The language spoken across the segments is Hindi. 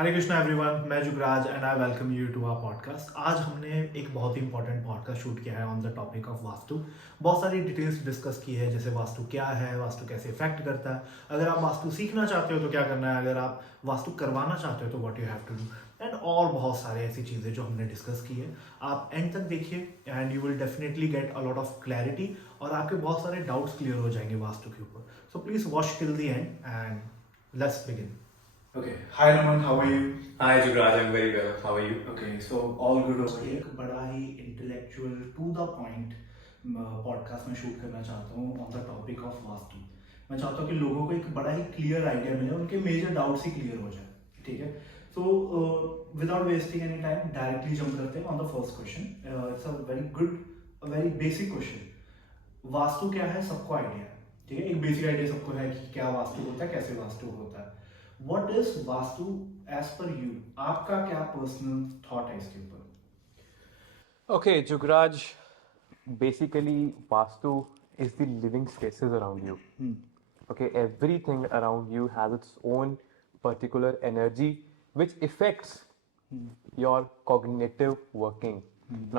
हरे कृष्णा एवरीवन, मैं Jugraj and I welcome you to our podcast. आज हमने एक बहुत ही इंपॉर्टेंट पॉडकास्ट शूट किया है on the topic of vastu. बहुत सारी डिटेल्स डिस्कस की है, जैसे वास्तु क्या है, वास्तु कैसे इफेक्ट करता है, अगर आप वास्तु सीखना चाहते हो तो क्या करना है, अगर आप वास्तु करवाना चाहते हो तो what you have to do, and और बहुत सारे ऐसी चीज़ें जो हमने डिस्कस की है। आप एंड तक देखिए and you will definitely get a lot of clarity और आपके बहुत सारे डाउट्स क्लियर हो जाएंगे वास्तु के ऊपर। So please watch till the end and let's begin. Okay. Hi Naman, how are you? Hi Jugraj, I'm very well. How are you? Okay, so all good over here. एक बड़ा ही intellectual to the point podcast में शूट करना चाहता हूँ on the topic of vastu. मैं चाहता हूँ कि लोगों को एक बड़ा ही क्लियर आइडिया मिले, उनके मेजर डाउट्स ही क्लियर हो जाए। ठीक है, so without wasting any time directly jump करते हैं on the first question. It's a very good, a very basic question. Vastu क्या है सबको आइडिया है, ठीक है, एक बेसिक आइडिया सबको है कि क्या वास्तु होता है, कैसे वास्तु होता है। What is vastu as per you? आपका क्या पर्सनल थॉट है इसके ऊपर? Okay, Jugraj, basically Vastu is the living spaces around you. Okay, everything around you has its own particular energy which affects your cognitive working.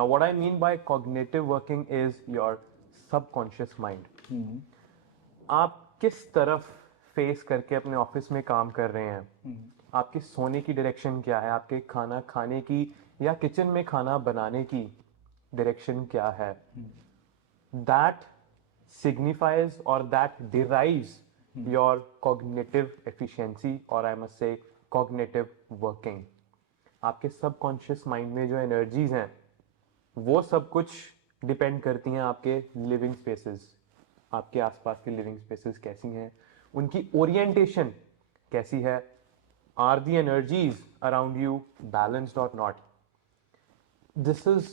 Now, what I mean by cognitive working is your subconscious mind. आप किस तरफ फेस करके अपने ऑफिस में काम कर रहे हैं, आपके सोने की डायरेक्शन क्या है, आपके खाना खाने की या किचन में खाना बनाने की डायरेक्शन क्या है, that signifies or that derives your cognitive efficiency or I must say cognitive working. आपके सबकॉन्शियस माइंड में जो एनर्जीज हैं वो सब कुछ डिपेंड करती हैं आपके लिविंग स्पेसेस, आपके आसपास के लिविंग स्पेसेस कैसी हैं, उनकी ओरिएंटेशन कैसी है, are the energies around you balanced or not. This is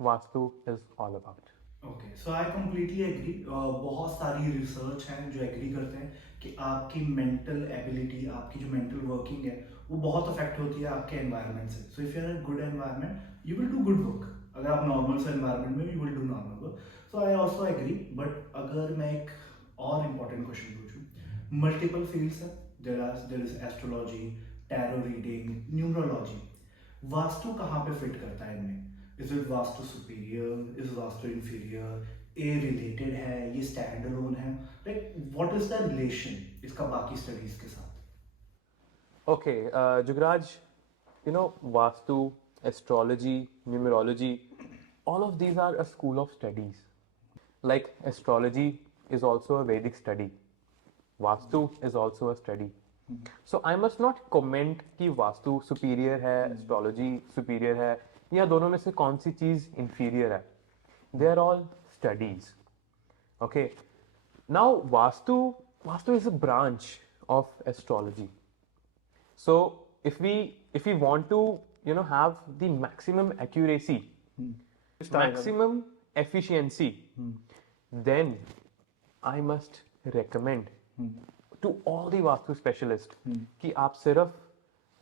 vastu is all about. Okay, so I completely agree. बहुत सारी रिसर्च हैं जो एग्री करते हैं कि आपकी मेंटल एबिलिटी, आपकी जो मेंटल वर्किंग है वो बहुत अफेक्ट होती है आपके एनवायरनमेंट से। So if you are in good environment you will do good work. अगर आप नॉर्मल से एनवायरनमेंट में you will do normal work. So I also agree, but अगर मैं एक और इम्पॉर्टेंट क्वेश्चन पूछूं, मल्टीपल फील्ड्स है, there is astrology, tarot reading, numerology. Vastu कहाँ पे फिट करता है इनमें? Is it Vastu superior, is Vastu inferior, a related है, ये स्टैंड अलोन है, like what is the relation इसका बाकी स्टडीज के साथ? Okay, Jugraj, you know, Vastu, astrology, numerology, all of these are a school of studies. Like astrology is also a Vedic study. Vastu is also a study. So I must not comment कि वास्तु superior है, astrology superior है, या दोनों में से कौन सी चीज inferior है. They are all studies. Okay. Now Vastu is a branch of astrology. So if we want to have the maximum accuracy, maximum efficiency, then I must recommend to all the vastu specialist कि आप सिर्फ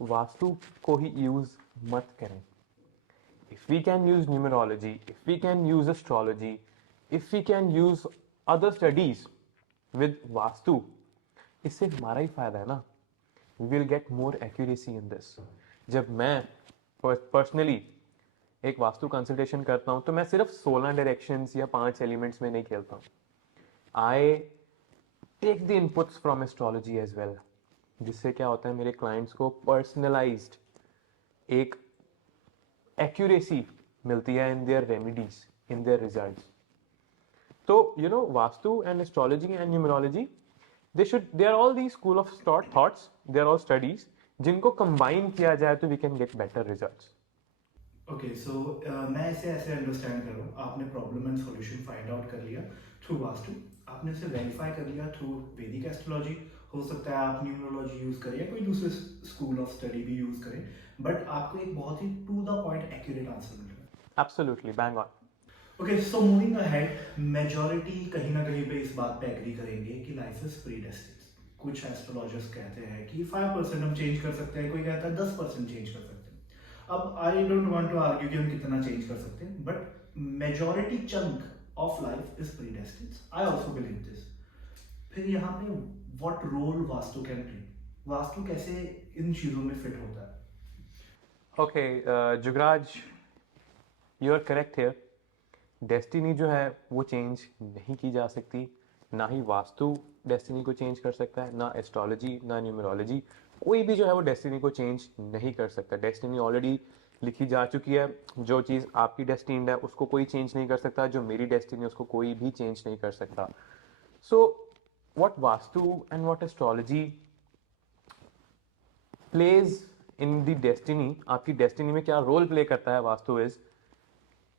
वास्तु को ही यूज मत करें. If we can use numerology, if we can use astrology, if we can use other studies with vastu, इससे हमारा ही फायदा है ना. We will get more accuracy in this. जब मैं पर्सनली एक वास्तु कंसल्टेशन करता हूं तो मैं सिर्फ 16 डायरेक्शंस या 5 एलिमेंट्स में नहीं खेलता हूं. I take the inputs from astrology as well, जिससे क्या होता है मेरे क्लाइंट्स को पर्सनलाइज्ड एक एक्यूरेसी मिलती है in their remedies, in their results. तो vastu and astrology and numerology, they are all these school of thoughts, they are all studies जिनको combine किया जाए तो we can get better results. Okay, so मैं इसे ऐसे अंडरस्टैंड कर रहा हूँ, आपने problem and solution find out कर लिया थ्रू वास्तु, आपने उसे वेरीफाई कर लिया थ्रू वैदिक एस्ट्रोलॉजी, हो सकता है आप न्यूमरोलॉजी यूज करें या कोई दूसरे स्कूल ऑफ स्टडी भी यूज करें, बट आपको एक बहुत ही to the point accurate answer मिल रहा है. Absolutely, bang on. Okay, so moving ahead, majority कहीं ना कहीं पे इस बात पे एग्री करेंगे कि लाइफ इज प्रीडेस्टिन्ड. कुछ एस्ट्रोलॉजर्स कहते हैं कि 5% हम चेंज कर सकते हैं, कोई कहता है 10% चेंज कर सकते हैं. अब I don't want to argue कि हम कितना चेंज कर सकते हैं, but majority chunk of life is predestined. I also believe this. फिर यहाँ पे what role vastu can play? Vastu कैसे इन चीज़ों में फिट होता है? Okay Jugraj, you are correct here. Destiny जो है वो चेंज नहीं की जा सकती, ना ही वास्तु डेस्टिनी को चेंज कर सकता है, ना एस्ट्रोलॉजी, ना न्यूमरोलॉजी। कोई भी जो है वो डेस्टिनी को चेंज नहीं कर सकता। डेस्टिनी ऑलरेडी लिखी जा चुकी है। जो चीज़ आपकी डेस्टिन्ड है उसको कोई चेंज नहीं कर सकता, जो मेरी डेस्टिनी है उसको कोई भी चेंज नहीं कर सकता। So what Vastu and what astrology plays in the destiny, आपकी डेस्टिनी में क्या रोल प्ले करता है Vastu, is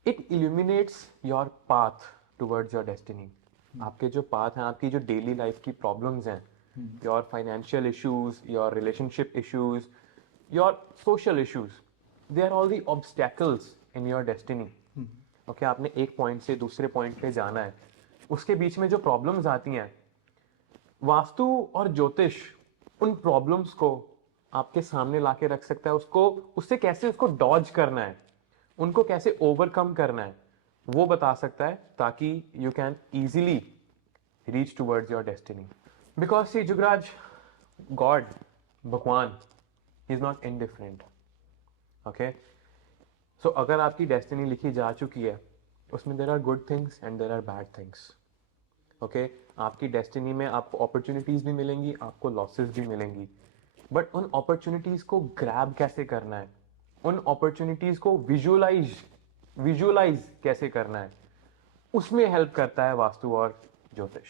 it illuminates your path towards your destiny. आपके जो पाथ हैं, आपकी जो डेली लाइफ की प्रॉब्लम्स हैं, your financial issues, your relationship issues, your social issues, they are all the obstacles in your destiny. Okay, आपने एक पॉइंट से दूसरे पॉइंट पे जाना है, उसके बीच में जो प्रॉब्लम्स आती हैं, वास्तु और ज्योतिष उन प्रॉब्लम्स को आपके सामने लाके रख सकता है। उसको उससे कैसे उसको डॉज करना है, उनको कैसे ओवरकम करना है, वो बता सकता है, ताकि you can easily reach towards your destiny. Because see Jugraj, God, भगवान is not indifferent. Okay, so अगर आपकी डेस्टिनी लिखी जा चुकी है, उसमें there are good things and there are bad things. Okay, आपकी डेस्टिनी में आपको अपॉर्चुनिटीज भी मिलेंगी, आपको लॉसेस भी मिलेंगी, बट उन अपॉर्चुनिटीज को ग्रैब कैसे करना है, उन अपॉर्चुनिटीज को विजुअलाइज कैसे करना है, उसमें हेल्प करता है वास्तु और ज्योतिष।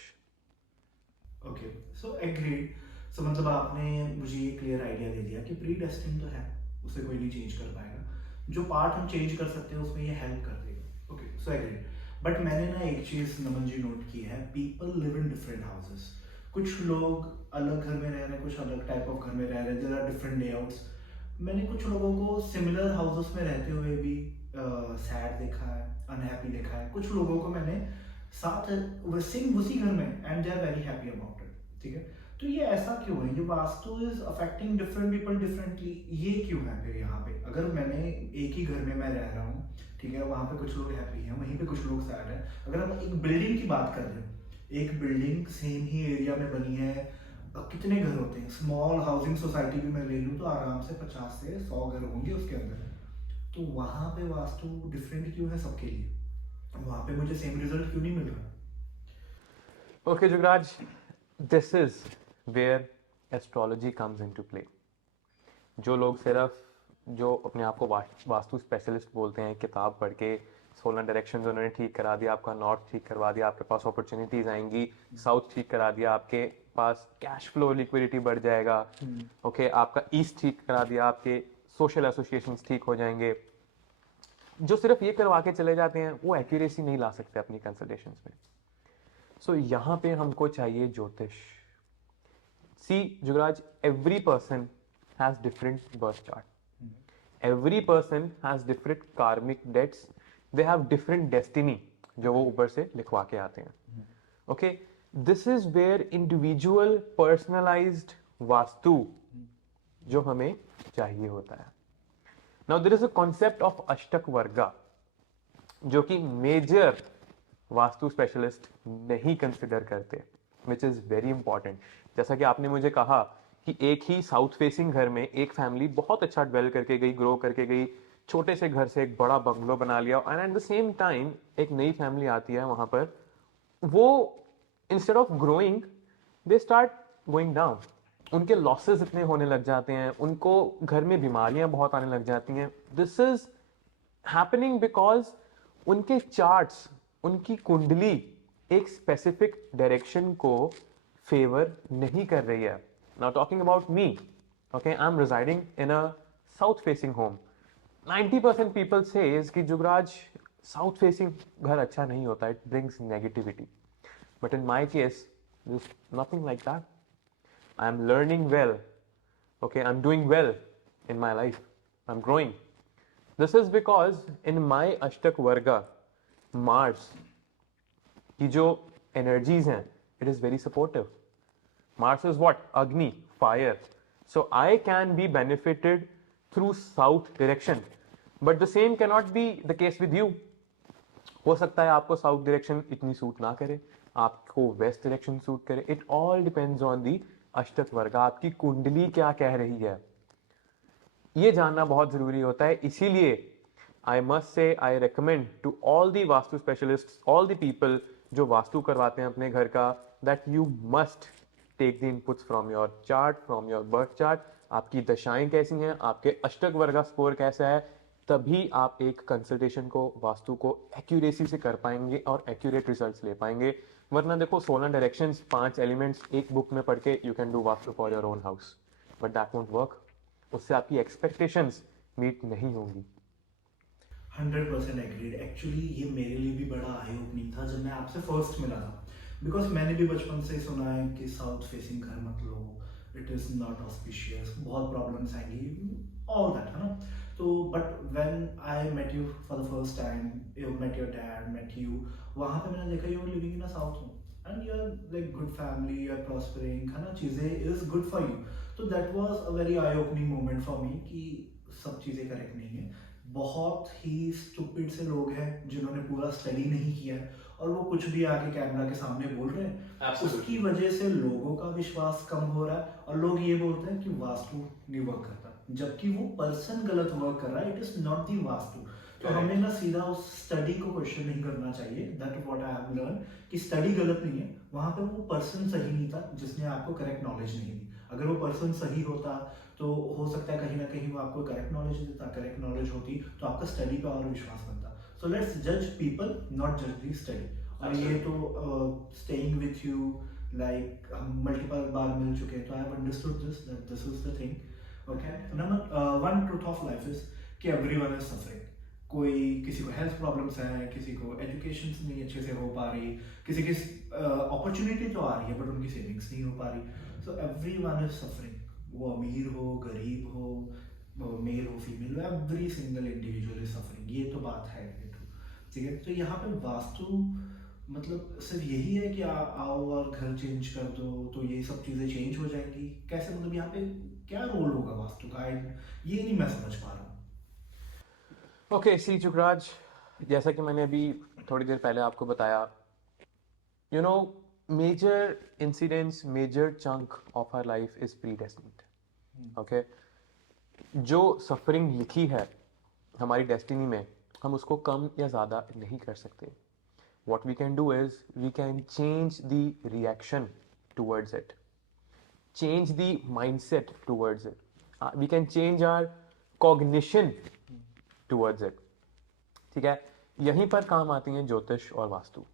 ओके, सो एग्रीड। सो मतलब आपने मुझे ये क्लियर आइडिया दे दिया कि प्री डेस्टिन तो है, उसे कोई नहीं चेंज कर पाएगा। जो पार्ट हम चेंज कर सकते हैं उसमें ये हेल्प कर देगा। Okay, so agreed. बट मैंने ना एक चीज़ नमन जी नोट की है, people live in different houses. कुछ लोग अलग घर में रह रहे हैं, कुछ अलग टाइप ऑफ घर में रह रहे हैं, देयर आर डिफरेंट लेआउट्स। मैंने कुछ लोगों को सिमिलर हाउसेस में रहते हुए भी सैड देखा है, अनहैप्पी देखा है। कुछ लोगों को मैंने साथ सेम उसी घर में and they are very happy about it. ठीक है, तो ये ऐसा क्यों है? ये Vastu is affecting different people differently, ये क्यों है फिर यहाँ पे? अगर मैंने एक ही घर में मैं रह रहा हूँ, ठीक है, वहाँ पे कुछ लोग हैप्पी हैं, वहीं पे कुछ लोग सैड हैं। अगर हम एक बिल्डिंग की बात कर रहे हैं, एक बिल्डिंग सेम ही एरिया में बनी है, कितने घर होते हैं, स्मॉल हाउसिंग सोसाइटी भी मैं ले लूँ तो आराम से 50 से 100 घर होंगे उसके अंदर। तो वहाँ पे वास्तु डिफरेंट क्यों है सबके लिए? वहाँ पे मुझे सेम रिजल्ट क्यों नहीं मिल रहा? Okay, Jugraj, this is where astrology comes into play. जो लोग सिर्फ जो अपने आप को वास्तु स्पेशलिस्ट बोलते हैं, किताब पढ़ के 16 डायरेक्शंस उन्होंने ठीक करा दिया, आपका नॉर्थ ठीक करवा दिया, आपके पास अपॉर्चुनिटीज आएंगी, साउथ ठीक करा दिया, आपके पास कैश फ्लो लिक्विडिटी बढ़ जाएगा, ओके, आपका ईस्ट ठीक करा दिया, आपके सोशल एसोसिएशंस ठीक हो जाएंगे। जो सिर्फ ये करवा के चले जाते हैं वो एक्यूरेसी नहीं ला सकते अपनी कंसल्टेशंस में। सो यहाँ पे हमको चाहिए ज्योतिष। See Jugraj, every person has different birth chart, every person has different karmic dates, they have different destiny जो वो ऊपर से लिखवा के आते हैं। Okay, this is where individual personalized vastu जो हमें चाहिए होता है। Now there is a concept of ashtak varga जो कि मेजर वास्तु स्पेशलिस्ट नहीं कंसिडर करते, विच इज वेरी इंपॉर्टेंट। जैसा कि आपने मुझे कहा कि एक ही साउथ फेसिंग घर में एक फैमिली बहुत अच्छा डेवलप करके गई, ग्रो करके गई, छोटे से घर से एक बड़ा बंगलो बना लिया, and at the same time एक नई फैमिली आती है वहां पर, वो instead of growing they start going down. उनके लॉसेस इतने होने लग जाते हैं, उनको घर में बीमारियां बहुत आने लग जाती हैं। दिस इज हैपनिंग बिकॉज उनके चार्ट्स, उनकी कुंडली एक स्पेसिफिक डायरेक्शन को फेवर नहीं कर रही है। Now talking about me, okay, I am residing in a south facing home. 90% people says कि जुगराज साउथ फेसिंग घर अच्छा नहीं होता, it brings negativity, but in my case there's nothing like that. I am learning well, okay, I'm doing well in my life, I'm growing. This is because in my Ashtak Varga, Mars की जो energies हैं, it is very supportive. Mars is what? Agni, fire. So I can be benefited through south direction, but the same cannot be the case with you. हो सकता है आपको साउथ डायरेक्शन इतनी सूट ना करे, आपको वेस्ट डायरेक्शन सूट करे। It all depends on the ashtak varga, आपकी कुंडली क्या कह रही है, ये जानना बहुत जरूरी होता है। इसीलिए I must say I recommend to all the vastu specialist, all the people जो वास्तु करवाते हैं अपने घर का, that you must take the inputs from your chart, from your birth chart. आपकी दशाएं कैसी हैं, आपके अष्टक वर्ग का स्कोर कैसा है, तभी आप एक कंसल्टेशन को, वास्तु को एक्यूरेसी से कर पाएंगे और एक्यूरेट रिजल्ट्स ले पाएंगे। वरना देखो 16 डायरेक्शंस, 5 एलिमेंट्स एक बुक में पढ़ के you can do vastu for your own house, but that won't work. उससे आपकी एक्सपेक्टेशंस मीट नहीं होंगी। 100% एग्रीड। एक्चुअली ये मेरे लिए भी बड़ा आई ओपनिंग था जब मैं आपसे फर्स्ट मिला था, बिकॉज मैंने भी बचपन से सुना है कि साउथ फेसिंग घर मत लो, इट इज़ नॉट ऑस्पिशियस, बहुत प्रॉब्लम्स आएंगी, ऑल दैट, है ना। तो but when I met you for the first time, you met your dad, met you, वहाँ पे मैंने देखा you are living in a south and you are like good family, you are prospering, है ना, चीज़ें इज गुड फॉर यू। तो that was a very eye opening moment for me कि सब चीज़ें करेक्ट नहीं है। बहुत ही स्टूपिड से लोग हैं जिन्होंने पूरा स्टडी नहीं किया है और वो कुछ भी आके कैमरा के सामने बोल रहे हैं, Absolutely. उसकी वजह से लोगों का विश्वास कम हो रहा है और लोग ये बोलते हैं कि वास्तु नहीं वर्क करता, जबकि वो पर्सन गलत वर्क कर रहा है, it is not the vastu. तो Correct. हमें ना सीधा उस स्टडी को क्वेश्चन नहीं करना चाहिए, that what I have learn, कि स्टडी गलत नहीं है, वहां पे वो पर्सन सही नहीं था जिसने आपको करेक्ट नॉलेज नहीं दी। अगर वो पर्सन सही होता तो हो सकता है कहीं ना कहीं वो आपको करेक्ट नॉलेज देता, करेक्ट नॉलेज होती तो आपका स्टडी पे और विश्वास बनता। सो लेट्स जज पीपल, नॉट जज दी स्टडी। और ये तो स्टेइंग विथ यू, लाइक हम मल्टीपल बार मिल चुके हैं, तो I have understood this, that this is the thing. Okay, number one truth of life is कि एवरीवन इज सफरिंग। कोई, किसी को हेल्थ प्रॉब्लम्स है, किसी को एजुकेशन नहीं अच्छे से हो पा रही, किसी की अपॉर्चुनिटी तो आ रही है बट उनकी सेविंग्स नहीं हो पा रही। सो एवरीवन इज सफरिंग, वो अमीर हो, गरीब हो, मेल हो, फीमेल हो, every single individual is suffering, ये तो बात है, ये तो ठीक है। तो यहाँ पे वास्तु मतलब सिर्फ यही है कि आओ और घर चेंज कर दो तो ये सब चीज़ें चेंज हो जाएंगी, कैसे, मतलब यहाँ पे क्या रोल होगा वास्तु का, ये नहीं मैं समझ पा रहा हूँ। ओके, सी जुगराज, जैसा कि मैंने अभी थोड़ी देर पहले आपको बताया, you know, major incidents, major chunk of our life is predestined. Okay, जो सफरिंग लिखी है हमारी डेस्टिनी में, हम उसको कम या ज़्यादा नहीं कर सकते। What we can do is we can change the reaction towards it, change the mindset towards it. We can change our cognition towards it. ठीक है, यहीं पर काम आती हैं ज्योतिष और वास्तु।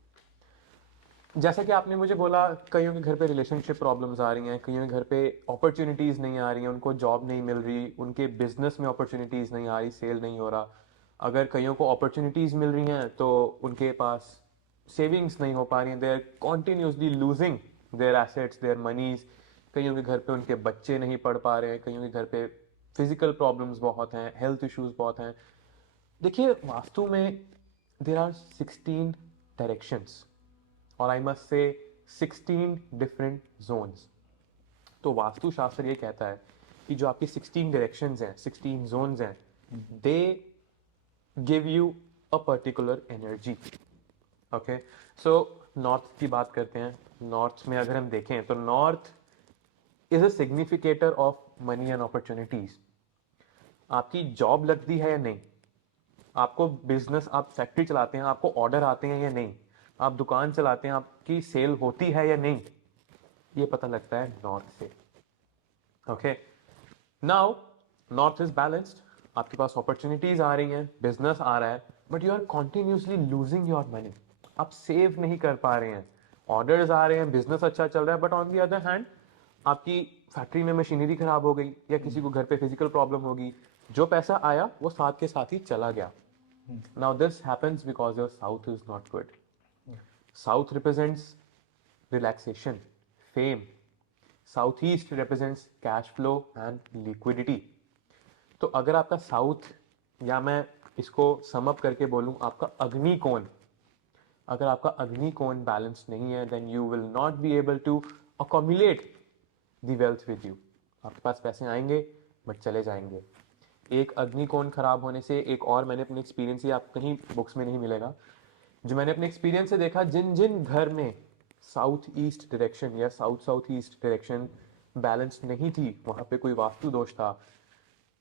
जैसा कि आपने मुझे बोला, कईयों के घर पे रिलेशनशिप प्रॉब्लम्स आ रही हैं, कईयों के घर पे अपॉर्चुनिटीज़ नहीं आ रही हैं, उनको जॉब नहीं मिल रही, उनके बिजनेस में अपॉर्चुनिटीज़ नहीं आ रही, सेल नहीं हो रहा। अगर कईयों को अपॉर्चुनिटीज़ मिल रही हैं तो उनके पास सेविंग्स नहीं हो पा रही हैं, they are continuously losing their assets, their moneys. कईयों के घर पे उनके बच्चे नहीं पढ़ पा रहे हैं, कईयों के घर पे फिजिकल प्रॉब्लम्स बहुत हैं, हेल्थ इश्यूज बहुत हैं। देखिए, वास्तु में देर आर 16 डायरेक्शंस और आई मस्ट से 16 डिफरेंट जोन्स। तो वास्तु शास्त्र ये कहता है कि जो आपकी 16 डायरेक्शंस हैं, 16 जोन्स हैं, they give you a particular energy. Okay, so north की बात करते हैं। नॉर्थ में अगर हम देखें तो north is a significator of money and opportunities. आपकी जॉब लगती है या नहीं, आपको बिजनेस, आप फैक्ट्री चलाते हैं, आपको ऑर्डर आते हैं या नहीं, आप दुकान चलाते हैं, आपकी सेल होती है या नहीं, ये पता लगता है नॉर्थ से। Okay, now north is balanced, आपके पास अपॉर्चुनिटीज आ रही हैं, बिजनेस आ रहा है, but you are continuously losing your money, आप सेव नहीं कर पा रहे हैं। ऑर्डर्स आ रहे हैं, बिजनेस अच्छा चल रहा है, but on the other hand आपकी फैक्ट्री में मशीनरी खराब हो गई या किसी को घर पे फिजिकल प्रॉब्लम होगी, जो पैसा आया वो साथ के साथ ही चला गया। Now this happens because your south is not good. South represents relaxation, fame. South east represents cash flow and liquidity. तो अगर आपका साउथ, या मैं इसको सम अप करके बोलूं, आपका अग्नि कोण, अगर आपका अग्नि कोण बैलेंस नहीं है, then you will not be able to accumulate the wealth with you. आपके पास पैसे आएंगे बट चले जाएंगे। एक अग्नि कोण खराब होने से, एक और मैंने अपने एक्सपीरियंस से, आप कहीं बुक्स में नहीं मिलेगा, जो मैंने अपने एक्सपीरियंस से देखा, जिन जिन घर में साउथ ईस्ट डायरेक्शन या south south east direction balanced नहीं थी, वहाँ पे कोई वास्तु दोष था,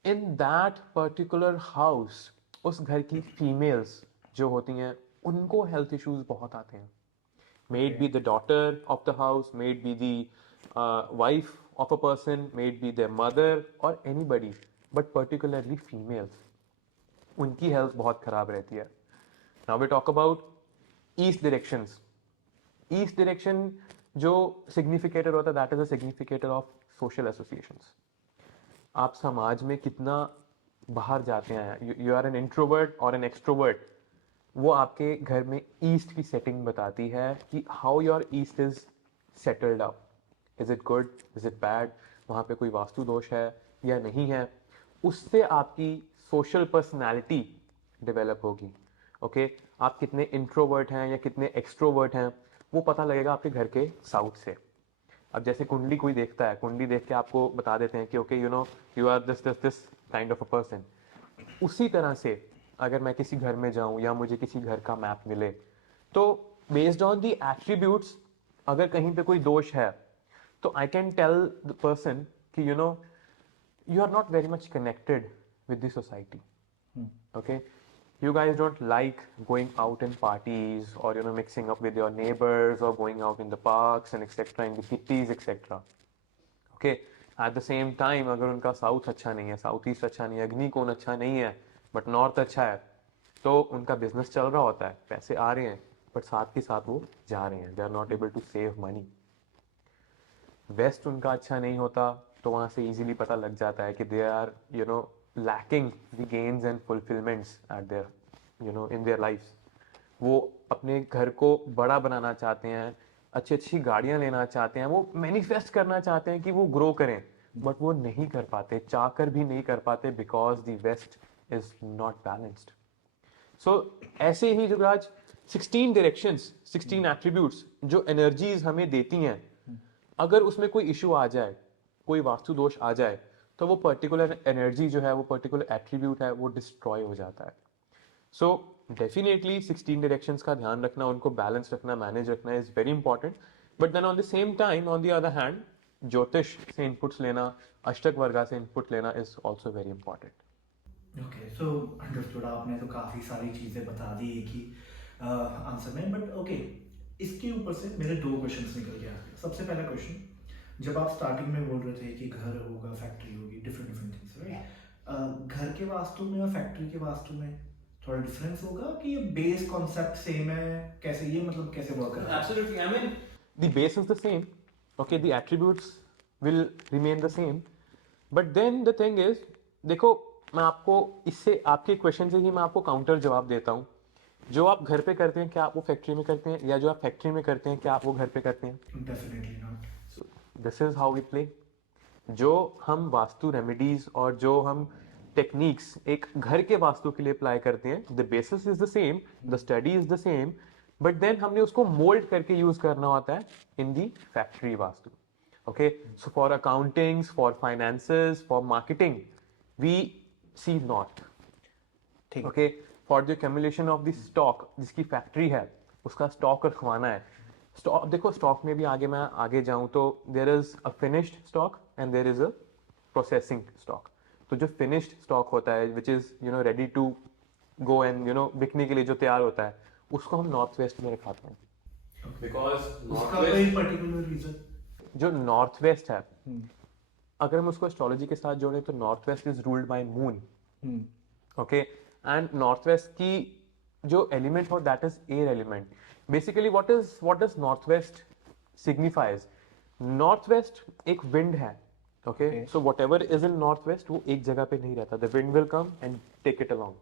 इन दैट पर्टिकुलर हाउस उस घर की फीमेल्स जो होती हैं उनको हेल्थ इश्यूज बहुत आते हैं. May it be the daughter of the house, may it be the wife of a person, may it be their mother or anybody, but particularly females. उनकी हेल्थ बहुत खराब रहती है. Now we talk about east directions. East direction जो significator होता है, that is a significator of social associations. आप समाज में कितना बाहर जाते हैं, यू आर एन इंट्रोवर्ट और एन एक्सट्रोवर्ट, वो आपके घर में ईस्ट की सेटिंग बताती है कि how your east is settled up. Is it good, is it bad, वहाँ पे कोई वास्तु दोष है या नहीं है. उससे आपकी सोशल पर्सनैलिटी डेवलप होगी. ओके आप कितने इंट्रोवर्ट हैं या कितने एक्सट्रोवर्ट हैं वो पता लगेगा आपके घर के साउथ से. अब जैसे कुंडली कोई देखता है, कुंडली देख के आपको बता देते हैं कि okay you are this kind of a person. उसी तरह से अगर मैं किसी घर में जाऊं या मुझे किसी घर का मैप मिले तो बेस्ड ऑन द एट्रीब्यूट्स अगर कहीं पे कोई दोष है तो I can tell the person कि you are not very much connected with the society. Okay, you guys don't like going out in parties or mixing up with your neighbors or going out in the parks and etc. in the kitties etc. Okay, at the same time अगर उनका साउथ अच्छा नहीं है, साउथ ईस्ट अच्छा नहीं है, अग्निकोण अच्छा नहीं है बट नॉर्थ अच्छा है तो उनका बिजनेस चल रहा होता है, पैसे आ रहे हैं बट साथ के साथ वो जा रहे हैं, they are not able to save money. West उनका अच्छा नहीं होता तो वहाँ से इजीली पता लग जाता है कि they are lacking the gains and fulfillments at their in their lives. वो अपने घर को बड़ा बनाना चाहते हैं, अच्छी अच्छी गाड़ियां लेना चाहते हैं, वो मैनिफेस्ट करना चाहते हैं कि वो ग्रो करें बट वो नहीं कर पाते, चाहकर भी नहीं कर पाते because the west is not balanced. So ऐसे ही जो आज 16 डायरेक्शंस 16 एट्रीब्यूट्स जो एनर्जीज हमें देती हैं, अगर उसमें कोई इशू आ जाए, कोई वास्तु दोष आ जाए तो वो पर्टिकुलर एनर्जी जो है, वो पर्टिकुलर एट्रीब्यूट है, वो डिस्ट्रॉय हो जाता है. सो डेफिनेटली 16 डायरेक्शंस का ध्यान रखना, उनको बैलेंस रखना, मैनेज रखना is very important. But then on the same time on the other hand ज्योतिष से इनपुट्स लेना, अष्टक वर्गा से इनपुट लेना is also very important. Okay so understood. आपने तो काफ़ी सारी चीज़ें बता दी एक ही आंसर में. बट ओके इसके ऊपर से मेरे दो क्वेश्चंस निकल गया. सबसे पहला क्वेश्चन, जब आप स्टार्टिंग में बोल रहे थे कि घर होगा, फैक्ट्री होगी, डिफरेंट डिफरेंट थिंग्स, राइट? घर के वास्तु में और फैक्ट्री के वास्तु में थोड़ा डिफरेंस होगा कि ये बेस कॉन्सेप्ट सेम है? कैसे ये मतलब कैसे वर्क करता है? Absolutely. I mean, the base is the same. Okay, the attributes will remain the same. But then the thing is, देखो मैं आपको इससे आपके क्वेश्चन से ही मैं आपको काउंटर जवाब देता हूँ. जो आप घर पे करते हैं क्या आप वो फैक्ट्री में करते हैं, या जो आप फैक्ट्री में करते हैं क्या आप वो घर पे करते हैं? Definitely not. This is how we play. जो हम वास्तु रेमेडीज और जो हम टेक्निक्स एक घर के वास्तु के लिए अप्लाई करते हैं, the basis is the same, the study is the same, but then हमने उसको मोल्ड करके यूज करना होता है in the factory vastu. Okay, so for accountings, for finances, for marketing we see north. Okay, for the accumulation of the stock, जिसकी फैक्ट्री है उसका स्टॉक रखवाना है. स्टॉक देखो, स्टॉक में भी आगे मैं आगे जाऊं तो there is a finished stock and there is a processing stock. तो जो फिनिश्ड स्टॉक होता है which is ready to go and बिकने के लिए जो तैयार होता है, उसको हम नॉर्थ वेस्ट में रखाते हैं. बिकॉज उसका कोई पर्टिकुलर रीजन? जो नॉर्थ वेस्ट है, अगर हम उसको एस्ट्रोलॉजी के साथ जोड़ें तो north west is ruled by moon. Okay, and north west की जो एलिमेंट हो that is air element. Basically what does north west signifies? North west एक विंड है. Okay, so whatever is in north west वो एक जगह पे नहीं रहता. The wind will come and take it along.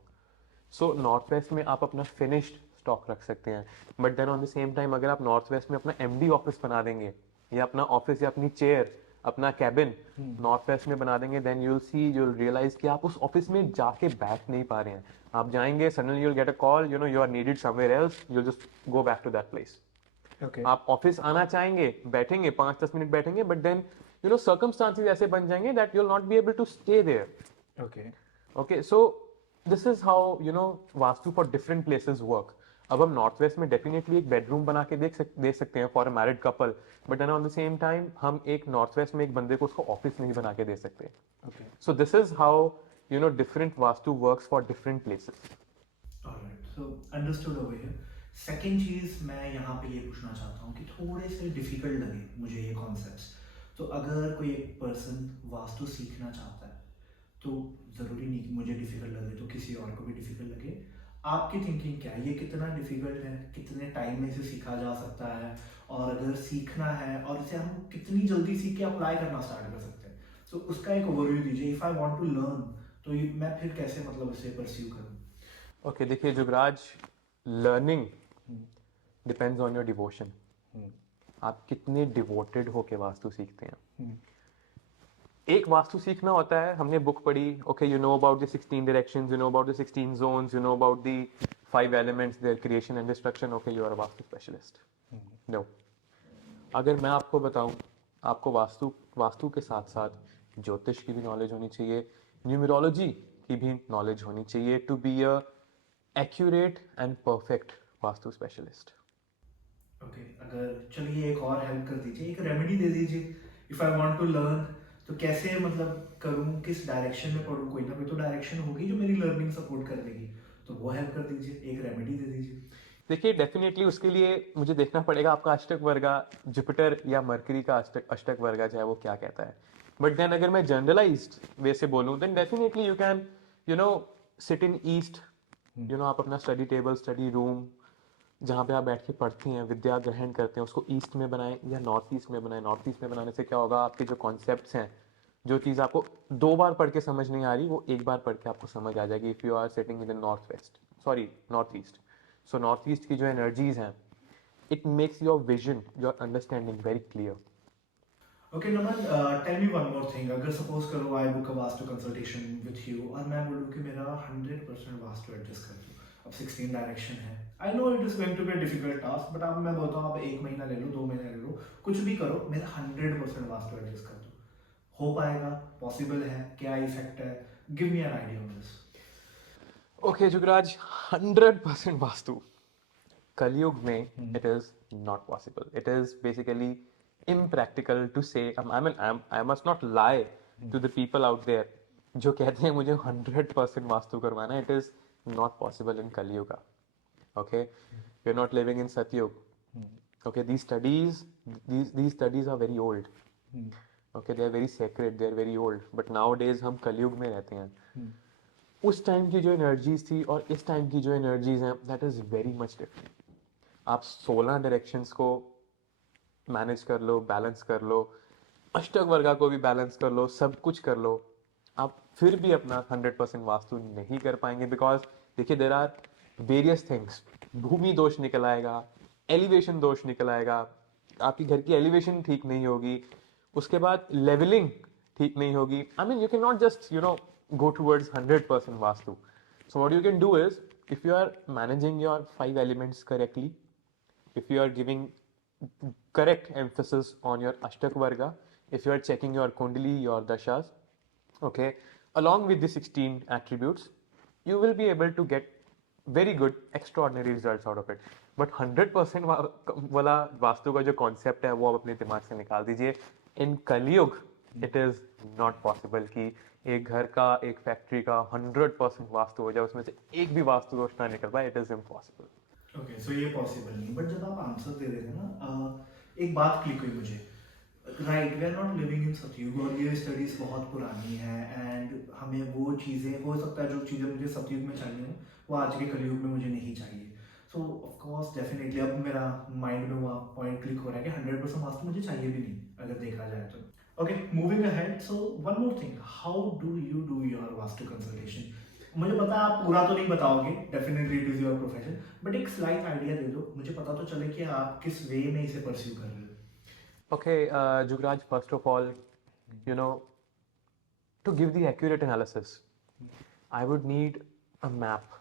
So north west में आप अपना फिनिश्ड स्टॉक रख सकते हैं. But then on the same time अगर आप नॉर्थ वेस्ट में अपना एमडी ऑफिस बना देंगे, या अपना ऑफिस या अपनी चेयर, अपना कैबिन नॉर्थ वेस्ट में बना देंगे, देन यू विल रियलाइज कि आप उस ऑफिस में जाके बैठ नहीं पा रहे हैं. आप जाएंगे, suddenly you will get a call, you are needed somewhere else, you just go back to that place. आप ऑफिस आना चाहेंगे, बैठेंगे 5-10 मिनट बैठेंगे, बट देन circumstances ऐसे बन जाएंगे that you'll not be able to stay there. Okay, so this is how vastu for different places work. अब हम नॉर्थ वेस्ट में डेफिनेटली एक बेडरूम बना के दे सकते हैं for a married couple, but then on the same time हम एक नॉर्थ वेस्ट में एक बंदे को उसको ऑफिस नहीं बना के दे सकते. Okay, So this is how different vastu works for different places. Alright, so understood over here. Second चीज़ मैं यहाँ पे ये पूछना चाहता हूँ कि थोड़े से डिफिकल्ट लगे मुझे ये कॉन्सेप्ट्स. तो अगर कोई एक पर्सन वास्तु सीखना चाहता है, तो ज़रूरी नहीं कि मुझे डिफिकल्ट लगे तो किसी और को भी डिफिकल्ट लगे. आपकी थिंकिंग क्या है, ये कितना डिफिकल्ट है, कितने टाइम में इसे सीखा जा सकता है, और अगर सीखना है और इसे हम कितनी जल्दी सीख के अप्लाई करना स्टार्ट कर सकते हैं? सो उसका एक ओवरव्यू दीजिए. If I want to learn, तो मैं फिर कैसे मतलब इसे परस्यू करूँ? Okay, देखिए Jugraj, learning depends on your devotion. आप कितने डिवोटेड होके वास्तु सीखते हैं. एक वास्तु सीखना होता है, हमने बुक पढ़ी, okay, you know about the 16 directions, you know about the 16 zones, you know about the 5 elements, their creation and destruction, okay, you are a vastu specialist. No. अगर मैं आपको बताऊं, आपको वास्तु के साथ साथ ज्योतिष की भी नॉलेज होनी चाहिए, न्यूमरोलॉजी की भी नॉलेज होनी चाहिए to be a accurate and perfect vastu specialist. Okay, अगर चलिए एक और हेल्प कर दीजिए, एक रेमेडी दे दीजिए. If I want to learn, तो कैसे मतलब करूँ, किस डायरेक्शन में पढ़ूँ? कोई ना कोई तो डायरेक्शन होगी जो मेरी लर्निंग सपोर्ट कर देगी, तो वो हेल्प कर दीजिए, एक रेमेडी दे दीजिए. देखिए, डेफिनेटली उसके लिए मुझे देखना पड़ेगा आपका अष्टक वर्गा, जुपिटर या मरकरी का अष्टक वर्गा जो है वो क्या कहता है. बट देन अगर मैं जनरलाइज्ड वे से बोलूँ, then definitely you can sit in east. आप अपना स्टडी टेबल, स्टडी रूम जहाँ पे आप बैठ के पढ़ती हैं, विद्या ग्रहण करते हैं, उसको ईस्ट में बनाएं या नॉर्थ ईस्ट में बनाएं. नॉर्थ ईस्ट में बनाने से क्या होगा, आपके जो कॉन्सेप्ट्स हैं, जो चीज़ आपको 2 बार पढ़ के समझ नहीं आ रही, वो एक बार पढ़ के आपको समझ आ जाएगी. If you are sitting in the north west, sorry north east. So north east की जो एनर्जीज हैं, it makes your vision, your understanding very clear. Okay Naman, tell me one more thing. अगर सपोज करो I book a vastu consultation with you, और मैं बोलूँ कि मेरा 100% वास्तु एडजस्ट कर दूँ. अब 16 डायरेक्शन है, I know it is going to be a difficult task, but अब मैं बोलता हूँ, अब 1 महीना ले लो, 2 महीना ले लो, कुछ भी करो, मेरा 100% वास्तु एडजस्ट कर दो. हो पाएगा? पॉसिबल है? क्या इफेक्ट है? Give me an idea on this. Okay Jugraj, 100% vastu कलयुग में it is not possible. It is basically impractical to say. I must not lie to the people out there जो कहते हैं मुझे 100% वास्तु करवाना है. It is not possible in कलयुग. Okay, we are not living in Satyug. Okay, these studies are very old. Okay, they are very sacred, they are very old. But nowadays हम कलयुग में रहते हैं. उस टाइम की जो एनर्जीज थी और इस टाइम की जो एनर्जीज हैं, that is very much different. आप 16 डायरेक्शंस को मैनेज कर लो, बैलेंस कर लो, अष्टक वर्गा को भी बैलेंस कर लो, सब कुछ कर लो, आप फिर भी अपना 100% वास्तु नहीं कर पाएंगे. बिकॉज देखिए, देर आर वेरियस थिंग्स. भूमि दोष निकल आएगा, एलिवेशन दोष निकल आएगा, आपकी घर की एलिवेशन ठीक नहीं होगी, उसके बाद लेवलिंग ठीक नहीं होगी. I mean, you can not just go towards 100% vastu. So what you can do is, if you are managing your 5 elements correctly, if you are giving correct emphasis on your ashtak varga, if you are checking your kundali, your dashas, okay, along with the 16 attributes, you will be able to get very good extraordinary results out of it. But 100% वाला वास्तु का जो concept है, वो आप अपने दिमाग से निकाल दीजिए. In कलयुग it is not possible कि एक घर का, एक फैक्ट्री का 100% वास्तु हो जाए, उसमें से एक भी वास्तु दोष ना निकल पाए. It is impossible. ओके, सो ये पॉसिबल नहीं. बट जब आप आंसर दे रहे थे ना, एक बात क्लिक हुई मुझे. Right, we are not living in Satyuga, और ये स्टडीज बहुत पुरानी है, एंड हमें वो चीज़ें, हो सकता है जो चीज़ें मुझे सतयुग में चाहिए हो, वो आज के कलयुग में मुझे नहीं चाहिए. सो ऑफकोर्स डेफिनेटली अब मेरा माइंड में वहाँ पॉइंट क्लिक हो रहा है कि 100% वास्तु मुझे चाहिए भी नहीं, अगर देखा जाए तो. Okay, moving ahead. So one more thing, how do you do your vastu consultation? मुझे पता है आप पूरा तो नहीं बताओगे, definitely it is your profession, but एक स्लाइट आइडिया दे दो, मुझे पता तो चले कि आप किस वे में इसे परस्यू कर रहे हो. Okay, Jugraj, first of all, to give the accurate analysis, I would need a map,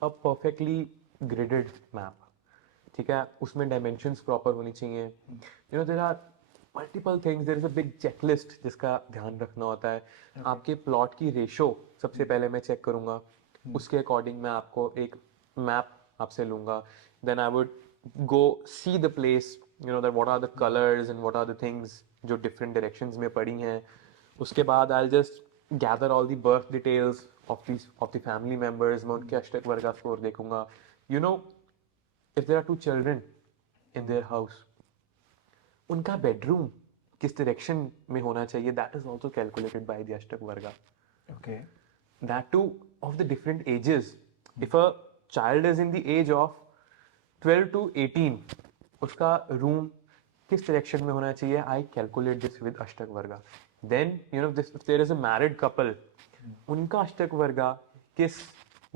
a perfectly gridded map. ठीक है, उसमें dimensions proper होनी चाहिए. There are multiple things. There is a big checklist जिसका ध्यान रखना होता है. आपके प्लॉट की रेशो सबसे पहले मैं चेक करूंगा. उसके अकॉर्डिंग मैं आपको एक मैप आपसे लूँगा. Then I would go see the place, you know, that what are the colors and what are the things जो different directions में पड़ी हैं. उसके बाद I'll just gather all the birth details of the family members. मैं उनके अष्टक वर्गा स्कोर देखूंगा. You know, if there are 2 children in their house, उनका बेडरूम किस डायरेक्शन में होना चाहिए, that is also calculated by the Ashtak varga. Okay. That too of the different ages. If a child is in the age of 12 to 18, उसका रूम किस डायरेक्शन में होना चाहिए, आई कैलकुलेट दिस विद अष्टक वर्गा. Then you know this, if there is a married couple, उनका अष्टक वर्गा किस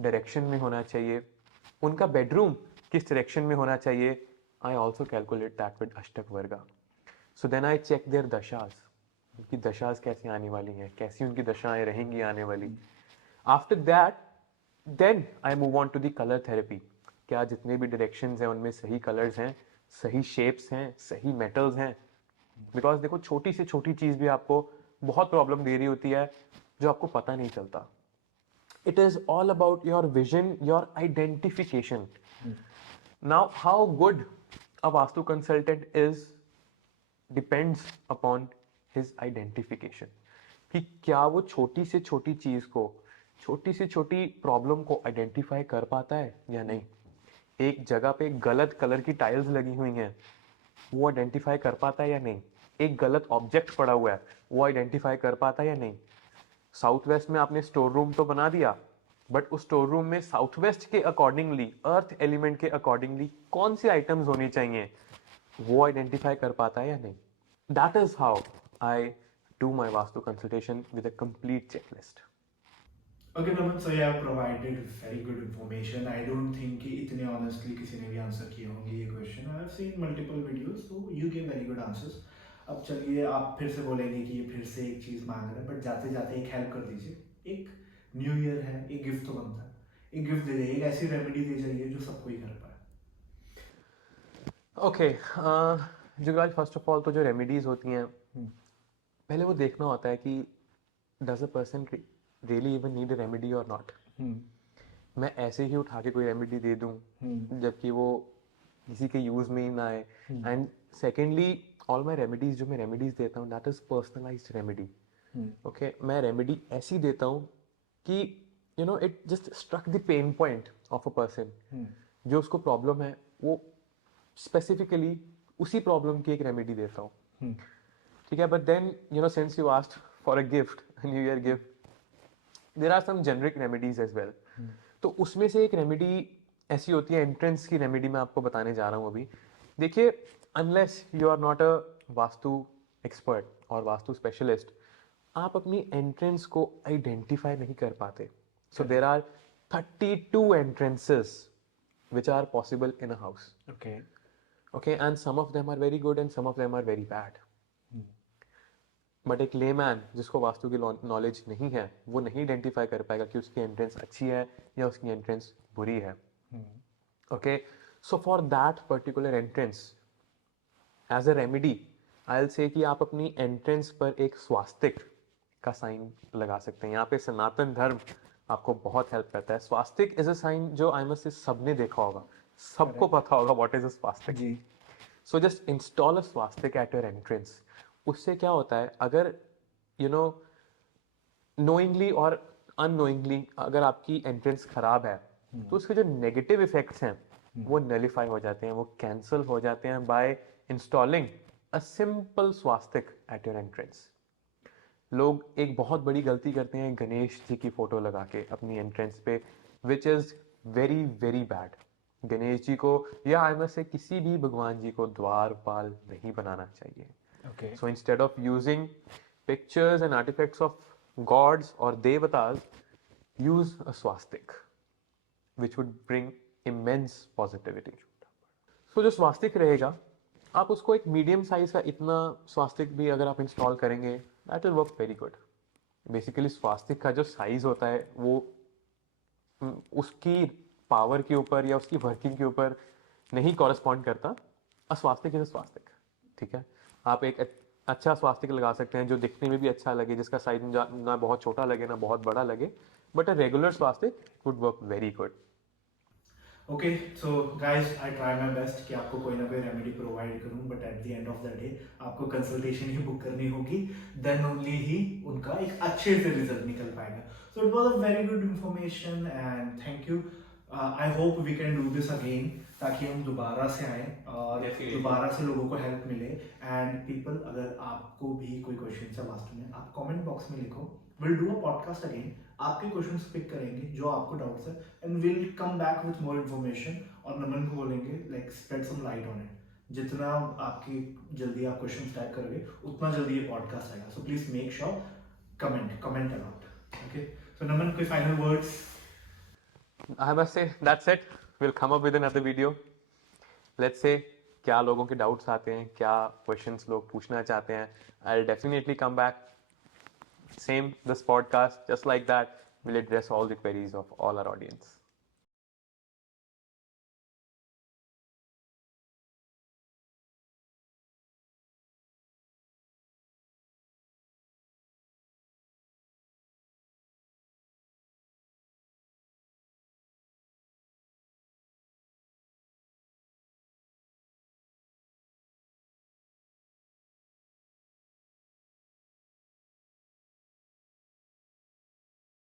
डायरेक्शन में होना चाहिए, उनका बेडरूम किस डायरेक्शन में होना चाहिए, I also calculate that with Ashtak varga. So then I check their dashas, उनकी दशाज कैसी आने वाली हैं, कैसी उनकी दशाएं रहेंगी आने वाली. After that then I move on to the colour therapy. क्या जितने भी डायरेक्शंस हैं उनमें सही कलर्स हैं, सही शेप्स हैं, सही मेटल्स हैं. बिकॉज देखो, छोटी से छोटी चीज़ भी आपको बहुत प्रॉब्लम दे रही होती है जो आपको पता नहीं चलता. It is all about your vision, your identification. Now how good a vastu consultant is depends upon his identification. कि क्या वो छोटी से छोटी चीज़ को, छोटी से छोटी प्रॉब्लम को आइडेंटिफाई कर पाता है या नहीं. एक जगह पे गलत कलर की टाइल्स लगी हुई हैं, वो आइडेंटिफाई कर पाता है या नहीं. एक गलत ऑब्जेक्ट पड़ा हुआ है, वो आइडेंटिफाई कर पाता है या नहीं. साउथ वेस्ट में आपने स्टोर रूम तो बना दिया, बट उस स्टोर रूम में साउथ वेस्ट के अकॉर्डिंगली, अर्थ एलिमेंट के अकॉर्डिंगली कौन सी आइटम्स होनी चाहिए, वो आइडेंटिफाई कर पाता है या नहीं. That is how I do my vastu consultation with a complete checklist. Okay, Naman, so you have provided very good information. I don't think कि इतने honestly किसी ने भी आंसर किए होंगे ये question. I have seen multiple videos, so you gave very good answers. अब चलिए, आप फिर से बोलेंगे कि ये फिर से एक चीज़ मांग रहे हैं, बट जाते जाते एक हेल्प कर दीजिए. एक न्यू ईयर है, एक गिफ्ट तो बनता है. एक गिफ्ट दे जाइए, एक ऐसी रेमेडी दे जाइए जो सब कोई कर पाए. Okay, Jugraj, first of all तो जो रेमेडीज होती हैं, पहले वो देखना होता है कि does a person really even need a remedy और नॉट. मैं ऐसे ही उठा के कोई रेमेडी दे दूं जबकि वो किसी के यूज में ही ना आए. And secondly, all my remedies, जो मैं रेमेडीज देता हूँ, that is personalised remedy. Okay, मैं रेमेडी ऐसी देता हूँ कि you know it just struck the pain point of a person. जो उसको प्रॉब्लम है, वो स्पेसिफिकली उसी प्रॉब्लम की एक रेमेडी देता हूँ. ठीक है, but then you know, since you asked for a gift, new year gift, there are some generic remedies as well. तो उसमें से एक रेमेडी ऐसी होती है, एंट्रेंस की रेमेडी मैं आपको बताने जा रहा हूँ अभी. देखिए, unless you are not a vastu expert और वास्तु स्पेशलिस्ट, आप अपनी एंट्रेंस को आइडेंटिफाई नहीं कर पाते. So there are 32 entrances which are possible in a house. Okay, and some of them are very good and some of them are very bad. But एक लेमैन जिसको वास्तु की नॉलेज नहीं है, वो नहीं आइडेंटिफाई कर पाएगा कि उसकी एंट्रेंस अच्छी है या उसकी एंट्रेंस बुरी है. Okay, so for that particular entrance, as a remedy, I will say कि आप अपनी एंट्रेंस पर एक स्वास्तिक का साइन लगा सकते हैं. यहाँ पे सनातन धर्म आपको बहुत हेल्प करता है. स्वास्तिक इज अ साइन जो आई मस्ट से सबने देखा होगा, सबको पता होगा what is a swastik. So just install a swastik at your entrance. उससे क्या होता है, अगर यू नो नोइंगली और अननोइंगली अगर आपकी एंट्रेंस खराब है, तो उसके जो नेगेटिव इफेक्ट्स हैं वो नलिफाई हो जाते हैं, वो कैंसिल हो जाते हैं by installing a simple swastik at your entrance. लोग एक बहुत बड़ी गलती करते हैं गणेश जी की फोटो लगा के अपनी एंट्रेंस पे, which is very very bad. Ganesh ji को या आई मस्ट से किसी भी भगवान जी को द्वारपाल नहीं बनाना चाहिए. So instead of using pictures and artifacts of gods or devatas, use a swastik, which would bring immense positivity. So जो स्वास्तिक रहेगा, आप उसको एक मीडियम साइज का इतना स्वास्तिक भी अगर आप इंस्टॉल करेंगे, that will work very good. Basically swastik का जो साइज होता है वो उसकी पावर के ऊपर या उसकी वर्किंग के ऊपर नहीं कॉरेस्पॉन्ड करता. अस्वास्तिक इज अ स्वास्तिक. ठीक है, आप एक अच्छा स्वास्तिक लगा सकते हैं जो दिखने में भी अच्छा लगे, जिसका साइज ना बहुत छोटा लगे ना बहुत बड़ा लगे, but a regular swastik would work very good. Okay so guys I try my best कि आपको कोई ना कोई रेमेडी प्रोवाइड करूं, but at the end of the day आपको कंसल्टेशन ही बुक करनी होगी, देन ओनली ही उनका एक अच्छे से रिजल्ट निकल पाएगा. So it was a very good information and thank you. I hope we can do this again, ताकि हम दोबारा से आए और Definitely. दोबारा से लोगों को हेल्प मिले. एंड पीपल, अगर आपको भी कोई क्वेश्चन है लास्ट में, आप कमेंट बॉक्स में लिखो. Will do a podcast again, आपके क्वेश्चंस पिक करेंगे जो आपको डाउट्स है, and will come back with more information. और नमन को बोलेंगे like spread some light on it. जितना आपकी जल्दी आप क्वेश्चन टाइप करोगे उतना जल्दी ये पॉडकास्ट आएगा. So please make sure comment aloud. Okay, so Naman, कोई final words? I must say that's it. We'll come up with another video. Let's say क्या लोगों के डाउट्स आते हैं, क्या क्वेश्चंस लोग पूछना चाहते हैं. I'll definitely come back. Same this podcast, just like that, will address all the queries of all our audience.